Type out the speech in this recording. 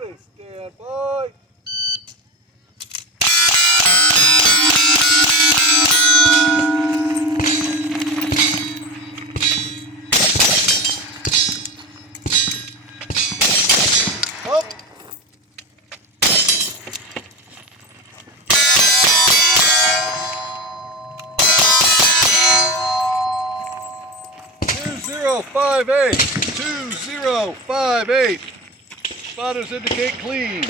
ready, stand by. Up. Zero 5 8 2058. Spotters indicate clean.